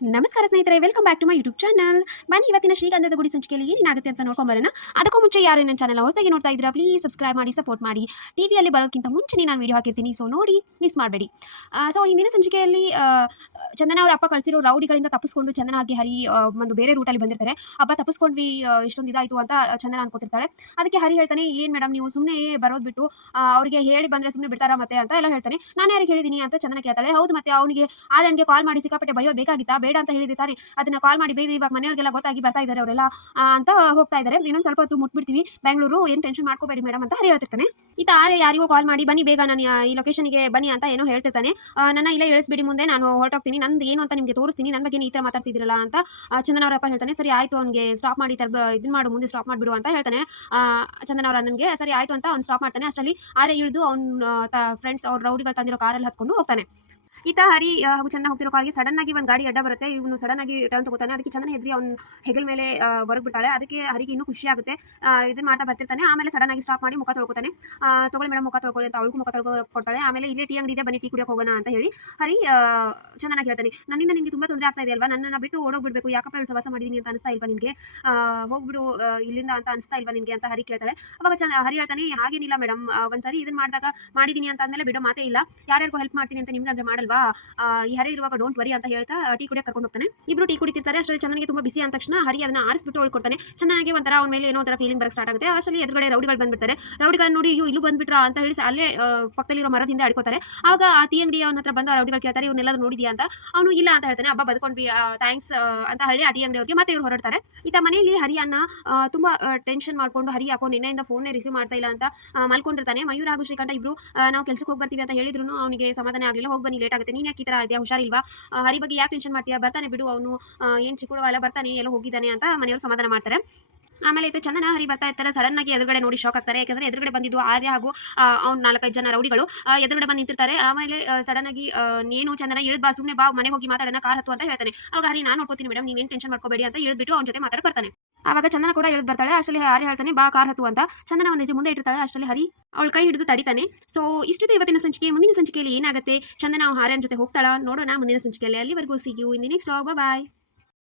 ನಮಸ್ಕಾರ ಸ್ನೇಹಿತರೆ welcome back to my YouTube channel ಬನ್ನಿ, ಇವತ್ತಿನ ಶ್ರೀಗಂಧದ ಗುಡಿ ಸಂಚಿಕೆಯಲ್ಲಿ ಏನಾಗುತ್ತೆ ಅಂತ ನೋಡ್ಕೊಂಬರೋಣ ಅದಕ್ಕೂ ಮುಂಚೆ ಯಾರು ನನ್ನ ಚಾನಲ್ ಹೊಸದಾಗಿ ನೋಡ್ತಾ ಇದ್ದೀರಾ ಪ್ಲೀಸ್ ಸಬ್ಸ್ಕ್ರೈಬ್ ಮಾಡಿ ಸಪೋರ್ಟ್ ಮಾಡಿ. ಟಿವಿಯಲ್ಲಿ ಬರೋದಕ್ಕಿಂತ ಮುಂಚೆನೇ ನಾನು ವೀಡಿಯೋ ಹಾಕಿರ್ತೀನಿ ಸೊ ನೋಡಿ ಮಿಸ್ ಮಾಡಬೇಡಿ. ಸೊ ಹಿಂದಿನ ಸಂಚಿಕೆಯಲ್ಲಿ ಚಂದನ ಅವರ ಅಪ್ಪ ಕಳಿಸಿರೋ ರೌಡಿಗಳಿಂದ ತಪ್ಪಿಸ್ಕೊಂಡು ಚಂದನ ಹಾಗೆ ಹರಿ ಒಂದು ಬೇರೆ ರೂಟಲ್ಲಿ ಬಂದಿರ್ತಾರೆ. ಅಪ್ಪ, ತಪ್ಪಿಸ್ಕೊಂಡ್ವಿ ಇಷ್ಟೊಂದು ಇದಾಯಿತು ಅಂತ ಚಂದನ ಅನ್ಕೋತಿರ್ತಾಳೆ. ಅದಕ್ಕೆ ಹರಿ ಹೇಳ್ತಾನೆ, ಏನು ಮೇಡಮ್ ನೀವು ಸುಮ್ಮನೆ ಬರೋದು ಬಿಟ್ಟು ಅವರಿಗೆ ಹೇಳಿ ಬಂದರೆ ಸುಮ್ಮನೆ ಬಿಡ್ತಾರಾ ಮತ್ತೆ? ಅಂತ ಎಲ್ಲ ಹೇಳ್ತಾನೆ. ನಾನು ಯಾರಿಗೆ ಹೇಳಿದ್ದೀನಿ ಅಂತ ಚಂದನ ಕೇಳ್ತಾಳೆ. ಹೌದು ಮತ್ತೆ ಅವನಿಗೆ ಆರ್ಯನ್ಗೆ ಕಾಲ್ ಮಾಡಿ ಸಿಕ್ಕಾಪಟ್ಟೆ ಬಯೋದು ಬೇಕಾಗಿತ್ತಾ? ಬೇಡ ಅಂತ ಹೇಳಿದ್ದಾರೆ ಅದನ್ನ ಕಾಲ್ ಮಾಡಿ ಬೇಗ ಇವಾಗ ಮನೆಯವರಿಗೆಲ್ಲ ಗೊತ್ತಾಗಿ ಬರ್ತಾ ಇದ್ದಾರೆ ಅವರೆಲ್ಲ ಅಂತ ಹೋಗ್ತಾ ಇದ್ದಾರೆ ಇನ್ನೊಂದು ಸ್ವಲ್ಪ ಹೊತ್ತು ಮುಟ್ಬಿಡ್ತೀವಿ. ಬೆಂಗಳೂರು ಏನು ಟೆನ್ಷನ್ ಮಾಡ್ಕೋಬೇಡಿ ಮೇಡಮ್ ಅಂತ ಹರಿ ಹೇಳ್ತಿರ್ತಾನೆ ಈತ ಆರೆ ಯಾರಿಗೂ ಕಾಲ್ ಮಾಡಿ ಬನ್ನಿ ಬೇಗ ನಾನು ಈ ಲೊಕೇಶನ್ಗೆ ಬನ್ನಿ ಅಂತ ಏನೋ ಹೇಳ್ತಿರ್ತಾನೆ. ನನ್ನ ಇಲ್ಲ ಇಳಿಸ್ಬಿಡಿ ಮುಂದೆ ನಾನು ಹೊರಟೋಗ್ತೀನಿ. ನಂದು ಏನು ಅಂತ ನಿಮಗೆ ತೋರಿಸ್ತೀನಿ. ನನ್ನ ಬಗ್ಗೆ ಈ ಥರ ಮಾತಾಡ್ತಿದ್ದೀರಲ್ಲ ಅಂತ ಚಂದನವರಪ್ಪ ಹೇಳ್ತಾನೆ. ಸರಿ ಆಯಿತು ಅವ್ನಿಗೆ ಸ್ಟಾಪ್ ಮಾಡಿ ತರ್ ಇದನ್ನ ಮಾಡು ಮುಂದೆ ಸ್ಟಾಪ್ ಮಾಡಿಬಿಡು ಅಂತ ಹೇಳ್ತಾನೆ. ಆ, ಚಂದನ ಅವರ ನನಗೆ ಸರಿ ಆಯಿತು ಅಂತ ಅವ್ನು ಸ್ಟಾಪ್ ಮಾಡ್ತಾನೆ. ಅಷ್ಟರಲ್ಲಿ ಆರೆ ಇಳಿದು ಅವ್ನ ಫ್ರೆಂಡ್ಸ್ ಅವ್ರ ರೌಡಿಗಳು ತಂದಿರೋ ಕಾರಲ್ಲಿ ಹತ್ಕೊಂಡು ಹೋಗ್ತಾನೆ. ಈತ ಹರಿ ಹಾಗೂ ಚಂದನ ಹೋಗ್ತಿರೋ ಕಾಲಿಗೆ ಸಡನ್ ಆಗಿ ಒಂದು ಗಾಡಿ ಅಡ್ಡ ಬರುತ್ತೆ. ಇವನು ಸಡನ್ ಆಗಿ ಟರ್ನ್ ತಗೋತಾನೆ. ಅದಕ್ಕೆ ಚಂದನ ಹೆದ್ರಿ ಅವ್ನು ಹೆಗಲ್ ಮೇಲೆ ಹೊರಗೆ ಬಿಡ್ತಾಳೆ ಅದಕ್ಕೆ ಹರಿಗೆ ಇನ್ನೂ ಖುಷಿ ಆಗುತ್ತೆ. ಇದನ್ನ ಮಾಡ್ತಾ ಬರ್ತಿರ್ತಾನೆ. ಆಮೇಲೆ ಸಡನ್ ಆಗಿ ಸ್ಟಾಪ್ ಮಾಡಿ ಮುಖ ತೊಳ್ಕೊತಾನೆ. ತಗೊಳ್ಳಿ ಮೇಡಮ್ ಮುಖ ತೊಳ್ಕೊಳ್ಳಿ ಅಂತ ಅವಳಿಗೂ ಮುಖ ತೊಳ್ಕೊ ಕೊಡ್ತಾಳೆ. ಆಮೇಲೆ ಇಲ್ಲೇ ಟೀ ಅಂಗಡಿ ಇದೆ, ಬನ್ನಿ ಟೀ ಕುಡಿಯೋಕೆ ಹೋಗೋಣ ಅಂತ ಹೇಳಿ ಹರಿ ಚೆನ್ನಾಗಿ ಹೇಳ್ತಾನೆ ನನ್ನಿಂದ ನಿಮಗೆ ತುಂಬಾ ತೊಂದರೆ ಆಗ್ತಾ ಇದೆ ಅಲ್ವಾ? ನನ್ನನ್ನು ಬಿಟ್ಟು ಓಡೋಗ್ಬಿಡ್ಬೇಕು. ಯಾಕಪ್ಪ ಇವಳು ಸವಾಸ ಮಾಡಿದೀನಿ ಅಂತ ಅನಿಸ್ತಾ ಇಲ್ವಾ ನಿಮಗೆ ಹೋಗ್ಬಿಡು ಇಲ್ಲಿಂದ ಅಂತ ಅನಿಸ್ತಾ ಇಲ್ವಾ ನಿಮಗೆ ಅಂತ ಹರಿ ಕೇಳ್ತಾಳೆ. ಅವಾಗ ಚೆನ್ನ ಹರಿ ಹೇಳ್ತಾನೆ ಹಾಗೇನಿಲ್ಲ ಮೇಡಮ್ ಒಂದ್ಸರಿ ಇದನ್ನ ಮಾಡಿದಾಗ ಮಾಡಿದೀನಿ ಅಂತ ಅಂದಮೇಲೆ ಬಿಡೋ, ಮಾತೇ ಇಲ್ಲ. ಯಾರ್ಯಾರಿಗೂ ಹೆಲ್ಪ್ ಮಾಡ್ತೀನಿ ಅಂತ ನಿಮ್ಗೆ ಅಂದ್ರೆ ಮಾಡಲ್ವಾ? ಈ ಹರಿ ಇರುವಾಗ ಡೋಂಟ್ ವರಿ ಅಂತ ಹೇಳ್ತಾ ಟೀ ಕುಡಿಯಕ್ಕೆ ಕರ್ಕೊಂಡು ಹೋಗ್ತಾನೆ. ಇಬ್ರು ಟೀ ಕುಡಿತಿರ್ತಾರೆ, ಅಷ್ಟರಲ್ಲಿ ಚಂದನಿಗೆ ತುಂಬಾ ಬಿಸಿ ಅಂದ ತಕ್ಷಣ ಹರಿ ಅದನ್ನ ಆರಿಸ್ಬಿಟ್ಟು ಹೊಳ್ಕೊಡ್ತಾನೆ ಚೆನ್ನಾಗಿ ಒಂಥರ ಅವ್ನ ಮೇಲೆ ಏನೋ ಒಂಥರ ಫೀಲಿಂಗ್ ಬರಕ್ಕೆ ಸ್ಟಾರ್ಟ್ ಆಗುತ್ತೆ. ಅಷ್ಟರಲ್ಲಿ ಎದುರುಗಡೆ ರೌಡಿಗಳು ಬಂದ್ಬಿಡ್ತಾರೆ. ರೌಡಿಗಳನ್ನ ನೋಡಿ, ಅಯ್ಯೋ, ಇಲ್ಲೂ ಬಂದ್ಬಿಟ್ರಾ? ಅಂತ ಹೇಳಿ ಅಲ್ಲೇ ಪಕ್ಕದಲ್ಲಿರೋ ಮರದಿಂದ ಅಡ್ಕೋತಾರೆ ಆವಾಗ ಆ ಟೀ ಅಂಗಡಿ ಅವನ ಹತ್ರ ಬಂದು ರೌಡಿಗಳು ಕೇಳ್ತಾರೆ ಇವ್ರನ್ನೆಲ್ಲರೂ ನೋಡಿದ್ಯಾ? ಅಂತ. ಅವನು, ಇಲ್ಲ, ಅಂತ ಹೇಳ್ತಾನೆ. ಹಬ್ಬ ಬದ್ಕೊಂಡ್ವಿ ಥ್ಯಾಂಕ್ಸ್ ಅಂತ ಹೇಳಿ ಆ ಟೀ ಅಂಗಡಿ ಅವ್ರಿಗೆ ಮತ್ತೆ ಇವ್ರು ಹೊರಡ್ತಾರೆ. ಈತ ಮನೆಯಲ್ಲಿ ಹರಿಯನ್ನ ತುಂಬಾ ಟೆನ್ಷನ್ ಮಾಡ್ಕೊಂಡು, ಹರಿ ಯಾಕೋ ನಿನ್ನೆಯಿಂದ ಫೋನ್ನೇ ರಿಸೀವ್ ಮಾಡ್ತಾ ಇಲ್ಲ ಅಂತ ಮಲ್ಕೊಂಡಿರ್ತಾನೆ. ಮಯೂರ ಹಾಗೂ ಶ್ರೀಕಂಠ ಇಬ್ರು ನಾವು ಕೆಲಸಕ್ಕೆ ಹೋಗ್ಬರ್ತೀವಿ ಅಂತ ಹೇಳಿದ್ರು ಅವನಿಗೆ ಸಮಾಧಾನ ಆಗಲಿಲ್ಲ. ಹೋಗಿ ಬನ್ನಿ ಲೇಟ್ ಆಗುತ್ತೆ. ನೀನು ಯಾಕೆ ಈ ಥರ ಇದೆಯಾ? ಹುಷಾರಿಲ್ವಾ? ಹರಿ ಬಗ್ಗೆ ಯಾಕೆ ಟೆನ್ಷನ್ ಮಾಡ್ತೀಯಾ? ಬರ್ತಾನೆ ಬಿಡು, ಅವನು ಏನು ಚಿಕ್ಕ ಬರ್ತಾನೆ, ಎಲ್ಲ ಹೋಗಿದ್ದಾನೆ ಅಂತ ಮನೆಯವರು ಸಮಾಧಾನ ಮಾಡ್ತಾರೆ. ಆಮೇಲೆ ಇದು ಚಂದನ ಹರಿ ಬರ್ತಾ ಇರ್ತಾರೆ. ಸಡನ್ ಆಗಿ ಎದುರುಗಡೆ ನೋಡಿ ಶಾಕ್ ಆಗ್ತಾರೆ. ಯಾಕಂದ್ರೆ ಎದುರುಗಡೆ ಬಂದಿದ್ದು ಆರ್ಯ ಹಾಗೂ ಅವ್ನು ನಾಲ್ಕೈದು ಜನ ರೌಡಿಗಳು. ಎದುರುಗಡೆ ಬಂದು ನಿಂತಿರ್ತಾರೆ. ಆಮೇಲೆ ಸಡನ್ ಆಗಿ ನೀನು ಚಂದನ ಇಳಿದ್ ಬಾ ಸುಮ್ಮನೆ ಬಾ, ಮನೆಗೆ ಹೋಗಿ ಮಾತಾಡೋಣ, ಕಾರ್ ಹತ್ತು ಅಂತ ಹೇಳ್ತಾನೆ. ಅವಾಗ ಹರಿ, ನಾನು ನೋಡ್ಕೋತೀನಿ ಮೇಡಮ್ ನೀವೇನು ಟೆನ್ಷನ್ ಮಾಡ್ಕೋಬೇಡಿ ಅಂತ ಇಳಿದ್ಬಿಟ್ಟು ಅವ್ನ ಜೊತೆ ಮಾತಾಡ ಬರ್ತಾನೆ. ಆವಾಗ ಚಂದನ ಕೂಡ ಹೇಳಿದ್ ಬರ್ತಾಳೆ, ಅಷ್ಟರಲ್ಲಿ ಹರಿ ಹೇಳ್ತಾನೆ, ಬಾ ಕಾರ್ ಹತ್ತು ಅಂತ. ಚಂದನ ಒಂದು ಹೆಜ್ಜೆ ಮುಂದೆ ಇಟ್ಟಿರ್ತಾಳೆ, ಅಷ್ಟರಲ್ಲಿ ಹರಿ ಅವಳ ಕೈ ಹಿಡಿದು ತಡಿತಾನೆ. ಸೊ ಇಷ್ಟಿತ್ತು ಇವತ್ತಿನ ಸಂಚಿಕೆ, ಮುಂದಿನ ಸಂಚಿಕೆಯಲ್ಲಿ ಏನಾಗುತ್ತೆ? ಚಂದನ ಹಾರ್ಯನ ಜೊತೆ ಹೋಗ್ತಾಳ? ನೋಡೋಣ ಮುಂದಿನ ಸಂಚಿಕೆಯಲ್ಲಿ. ಅಲ್ಲಿವರೆಗೂ ಸಿಗಿಯು ದಿ ನೆಕ್ಸ್ಟ್ ಬಾಯ್